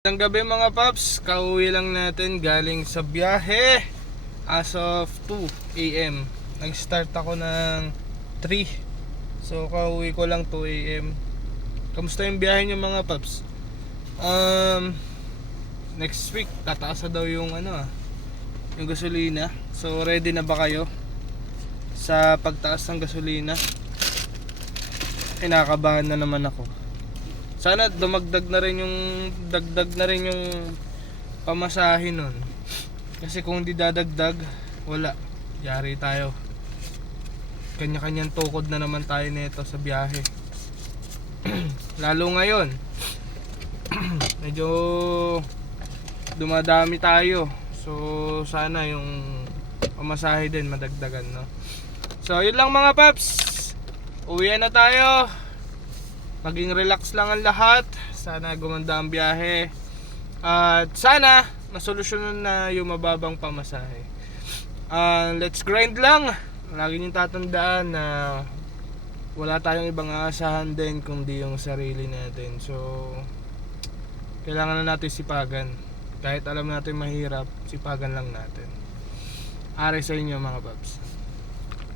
Magandang gabi mga paps, kauwi lang natin galing sa biyahe as of 2 AM. Nag-start ako ng 3. So kauwi ko lang 2 AM. Kamusta yung biyahe nyo mga paps? Next week tataas na daw yung yung gasolina. So ready na ba kayo sa pagtaas ng gasolina? Kinakabahan na naman ako. Sana dumagdag na rin yung pamasahe nun. Kasi kung hindi dadagdag, wala. Yari tayo. Kanya-kanyang tukod na naman tayo nito sa biyahe. Lalo ngayon. Medyo dumadami tayo. So sana yung pamasahe din madagdagan, no? So yun lang mga paps. Uwian na tayo. Maging relax lang ang lahat. Sana gumanda ang biyahe. At sana masolusyonan na yung mababang pamasahe. Let's grind lang. Lagi niyong tatandaan na wala tayong ibang aasahan din kundi yung sarili natin. So kailangan na natin sipagan. Kahit alam natin mahirap, sipagan lang natin. Are sa inyo mga paps.